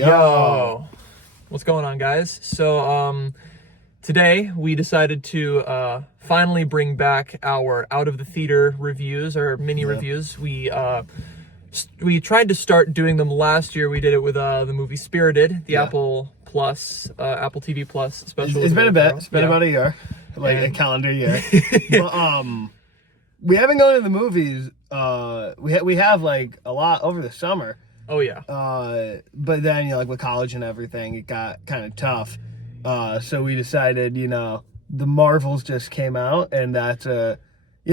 Yo. What's going on, guys? So, today we decided to finally bring back our out of the theater reviews, or mini reviews. We tried to start doing them last year. We did it with the movie Spirited, the Apple TV Plus special. It's been a bit. It's been about a year, a calendar year. But, we haven't gone to the movies. We have like a lot over the summer. Oh yeah. But then with college and everything, it got kind of tough. So we decided, the Marvels just came out, and that's we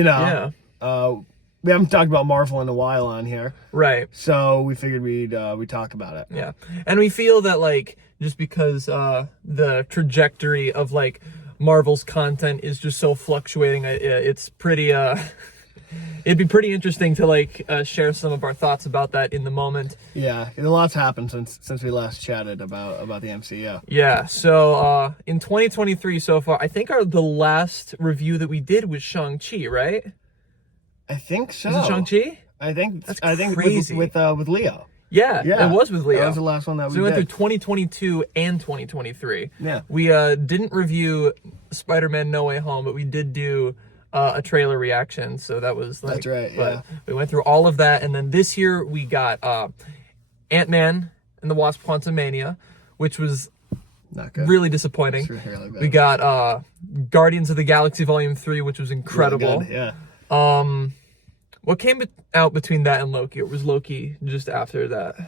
haven't talked about Marvel in a while on here. Right. So we figured we'd talk about it. Yeah. And we feel that just because the trajectory of Marvel's content is just so fluctuating, it's pretty it'd be pretty interesting to share some of our thoughts about that in the moment. Yeah, a lot's happened since we last chatted about the MCU. Yeah, so in 2023 so far, I think the last review that we did was Shang-Chi, right? I think so. Was it Shang-Chi? I think crazy. with Leo. Yeah, it was with Leo. That was the last one that we did. So we went through 2022 and 2023. Yeah. We didn't review Spider-Man No Way Home, but we did do a trailer reaction, so that was that's right. Yeah, we went through all of that, and then this year we got Ant-Man and the Wasp: Quantumania, which was not good. Really disappointing. Really bad. We got Guardians of the Galaxy Volume 3, which was incredible. Really good, yeah. What came out between that and Loki? Or was Loki just after that? It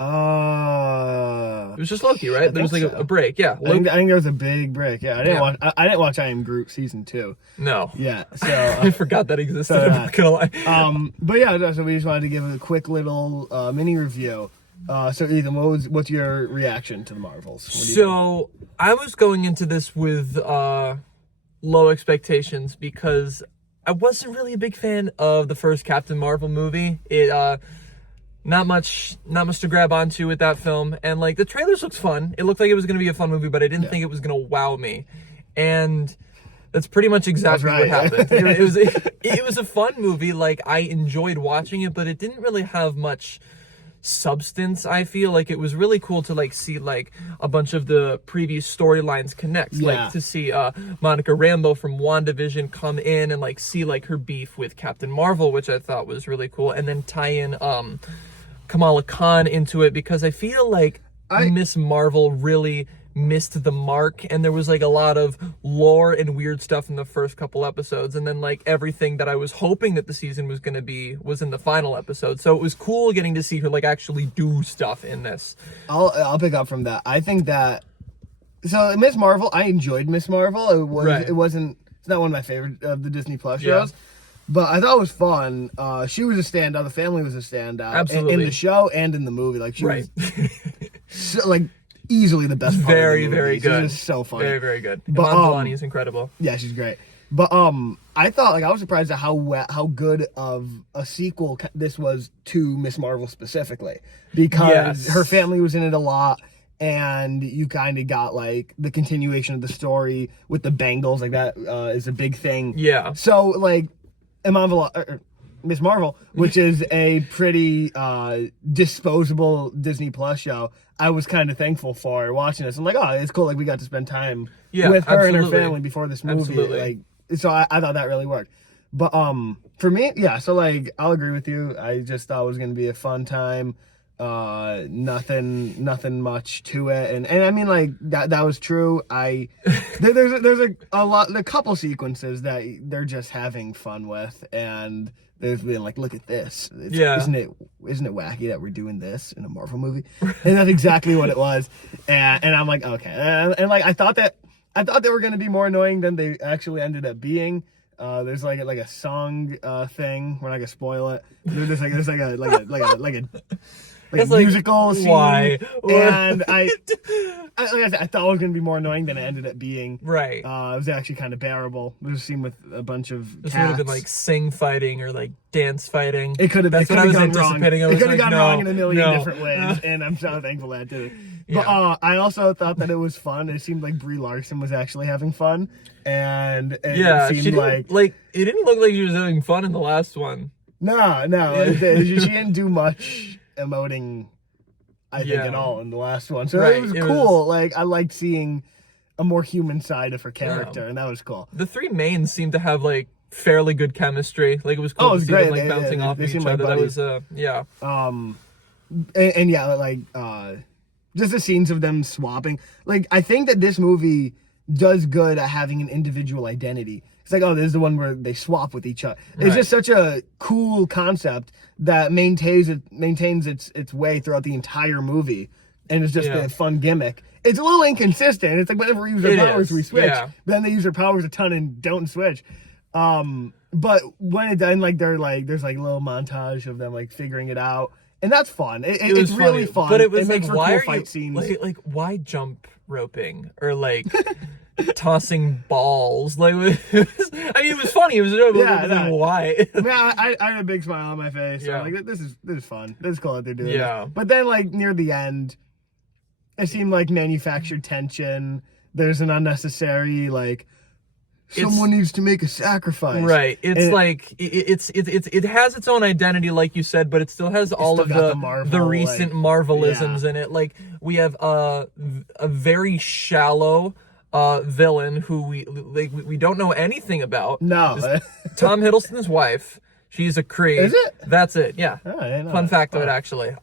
was just Loki, right? There was a break. Yeah, I think there was a big break. Yeah, I didn't watch I Am Groot season 2. No. Yeah, so I forgot that existed. I'm not gonna lie. But yeah, so we just wanted to give a quick little mini review. So Ethan, what's your reaction to the Marvels? So I was going into this with low expectations because I wasn't really a big fan of the first Captain Marvel movie. It not much to grab onto with that film, and the trailers looked fun. It looked like it was going to be a fun movie, but I didn't think it was going to wow me, and that's pretty much exactly what happened. It was a fun movie. I enjoyed watching it, but it didn't really have much substance. I feel like it was really cool to see a bunch of the previous storylines connect, to see Monica Rambeau from WandaVision come in and see her beef with Captain Marvel, which I thought was really cool, and then tie in Kamala Khan into it, because I feel Miss Marvel really missed the mark, and there was a lot of lore and weird stuff in the first couple episodes, and then everything that I was hoping that the season was going to be was in the final episode. So it was cool getting to see her actually do stuff in this. I'll pick up from that. I think that Miss Marvel, I enjoyed Miss Marvel. It's not one of my favorite of the Disney Plus shows. But I thought it was fun. She was a standout. The family was a standout. Absolutely. In the show and in the movie. She was easily the best part of the movie. Very good. She's just so funny. Very, very good. But Iman is incredible. Yeah, she's great. But I thought I was surprised at how good of a sequel this was to Miss Marvel specifically, because her family was in it a lot, and you kind of got the continuation of the story with the Bengals. That is a big thing. Yeah. So Miss Marvel, which is a pretty disposable Disney Plus show, I was kind of thankful for watching this. I'm oh, it's cool. We got to spend time with her and her family before this movie. Absolutely. So I thought that really worked. But for me, so I'll agree with you. I just thought it was going to be a fun time. Nothing much to it, and I mean that was true. There's a couple sequences that they're just having fun with, and there's been look at this. Isn't it wacky that we're doing this in a Marvel movie? And that's exactly what it was. And I'm okay. And I thought they were gonna be more annoying than they actually ended up being. There's a song thing. We're not gonna spoil it. There's a musical scene. Why? And I thought it was going to be more annoying than it ended up being. Right. It was actually kind of bearable. There's a scene with a bunch of cats. This would have been sing fighting or dance fighting. It could have been. That's what I was anticipating. It could have gone wrong in a million different ways, and I'm so thankful that too. But I also thought that it was fun. It seemed like Brie Larson was actually having fun, and it seemed it didn't look like she was having fun in the last one. No, she didn't do much emoting I think, Yeah. at all in the last one. So Right, it was it cool. Like, I liked seeing a more human side of her character, and that was cool. The three mains seem to have like fairly good chemistry. Like it was cool Oh, it to was see great. them like bouncing off they of seem each like other. That buddies. was yeah. And yeah, like just the scenes of them swapping. Like, I think that this movie does good at having an individual identity. It's like, oh, this is the one where they swap with each other. It's just such a cool concept that maintains its way throughout the entire movie, and it's just a fun gimmick. It's a little inconsistent. It's like whenever we use our powers, we switch. Yeah. But then they use their powers a ton and don't switch. But when it's done, like there's like a little montage of them like figuring it out, and that's fun. It's really fun. But it was makes like, for why cool are fight you scenes. like why jump roping or like tossing balls? Like, I mean, it was funny. It was a joke. Yeah, but why? I mean, I had a big smile on my face. So I'm like, this is fun. This is cool that they're doing this. But then, like, near the end, it seemed like manufactured tension. There's an unnecessary, like, someone needs to make a sacrifice. Right. It's like it has its own identity, like you said, but it still has all of the recent Marvelisms in it. Like, we have a very shallow villain who we don't know anything about. No. Tom Hiddleston's wife. She's a Cree. Is it? That's it. Yeah. Oh, I didn't know Fun that. factoid, actually.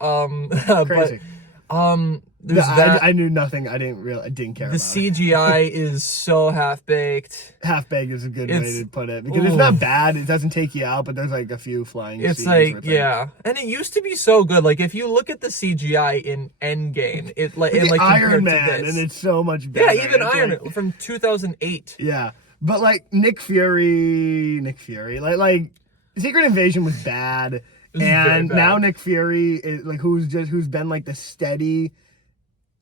Crazy. But there's that. I knew nothing. I didn't care The about CGI is so half-baked. Half-baked is a good way to put it, because it's not bad. It doesn't take you out, but there's like a few flying It's scenes like, with yeah. And it used to be so good. Like, if you look at the CGI in Endgame, it like Iron compared Man, to this. and it's so much better. Yeah, even It's Iron like, Man from 2008. Yeah, but like Nick Fury, like Secret Invasion was bad, and bad. now Nick Fury is like who's been like the steady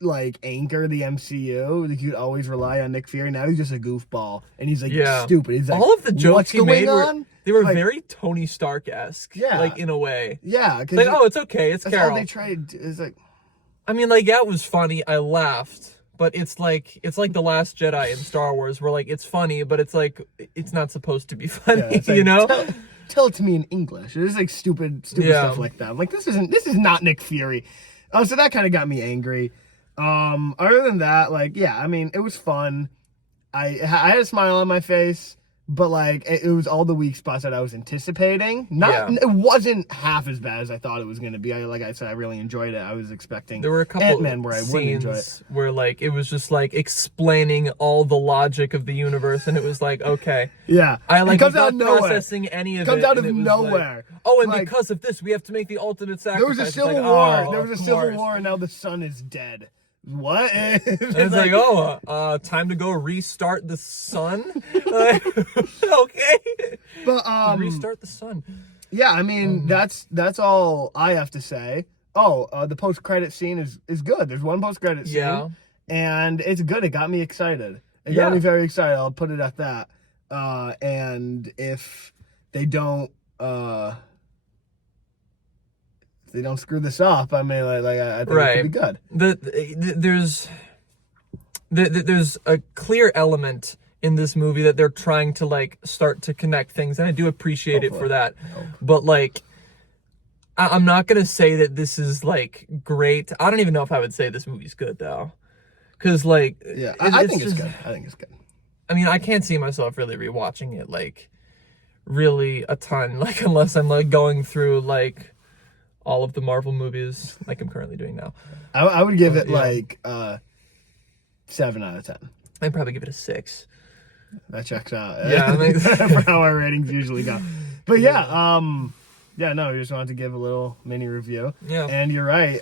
like anchor of the MCU. Like, you'd always rely on Nick Fury. Now he's just a goofball, and he's like stupid. He's like, all of the jokes what's he going made on? they were like, very Tony Stark-esque. Yeah. Like, in a way. Yeah, Like, oh, it's okay. It's that's Carol. all they tried. It's like, I mean, like, yeah, it was funny. I laughed. But it's like The Last Jedi in Star Wars, where like it's funny, but it's like it's not supposed to be funny, it's like, you know? Tell it to me in English. It's like stupid stuff like that. I'm like, this is not Nick Fury. Oh, so that kind of got me angry. Other than that, like, yeah, I mean, it was fun. I had a smile on my face, but like it was all the weak spots that I was anticipating. It wasn't half as bad as I thought it was going to be. Like I said, I really enjoyed it. I was expecting there were a couple Ant-Man where I wouldn't enjoy it. scenes where like it was just like explaining all the logic of the universe, and it was like, okay, yeah, I like it comes not out of nowhere. processing any of it. It comes out of and it was nowhere. Like, oh, and Like, because of this, we have to make the ultimate sacrifice. there was a It's civil like, war. oh, There was a of civil course. war, and now the sun is dead. What? It's like, oh, time to go restart the sun. Like, okay, But restart the sun. yeah, I mean that's all I have to say. Oh, the post credit scene is good. There's one post credit scene, and it's good. It got me excited. It got me very excited. I'll put it at that. And if they don't screw this up, I mean, I think it could be good. There's a clear element in this movie that they're trying to like start to connect things, and I do appreciate it for that. But like, I'm not gonna say that this is like great. I don't even know if I would say this movie's good though, because like, yeah, I think it's good. I think it's good. I mean, I can't see myself really rewatching it like really a ton, like unless I'm like going through like all of the Marvel movies like I'm currently doing now. I would give it like 7 out of 10. I'd probably give it a 6. That checks out. Yeah, for how our ratings usually go. But yeah, we just wanted to give a little mini review. Yeah. And you're right.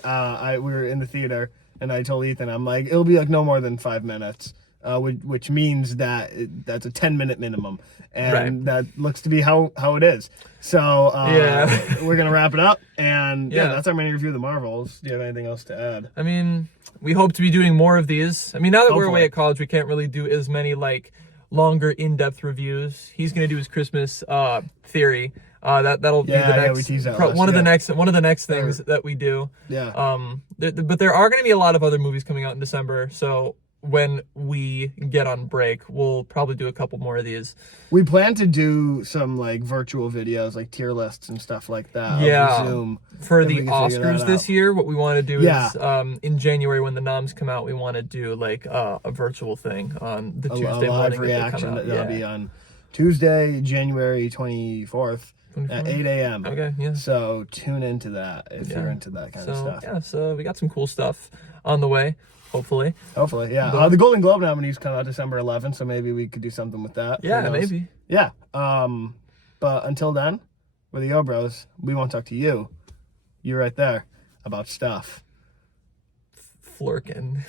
We were in the theater, and I told Ethan, I'm like, it'll be like no more than 5 minutes, which means that that's a 10-minute minimum, and that looks to be how it is. So we're gonna wrap it up, and that's our mini review of the Marvels. Do you have anything else to add? I mean, we hope to be doing more of these. I mean, now that we're away at college, we can't really do as many like longer, in-depth reviews. He's gonna do his Christmas theory. That'll be the next, we teased that one of the next things that we do. Yeah. But there are gonna be a lot of other movies coming out in December, so when we get on break, we'll probably do a couple more of these. We plan to do some like virtual videos, like tier lists and stuff like that. Yeah, over Zoom, for if the we can figure that Oscars this out. year, what we want to do Yeah. is in January when the noms come out, we want to do like a virtual thing on the A Tuesday live morning that they come reaction out. that'll be on Tuesday, January 24th at 8 a.m. Okay, yeah. So tune into that if you're into that kind of stuff. Yeah, so we got some cool stuff on the way, hopefully. Hopefully, yeah. But- The Golden Globe nominees come out December 11th, so maybe we could do something with that. Who Yeah, knows? maybe. Yeah. But until then, we're the Yo Bros. We won't talk to you. You right there about stuff. Flirkin.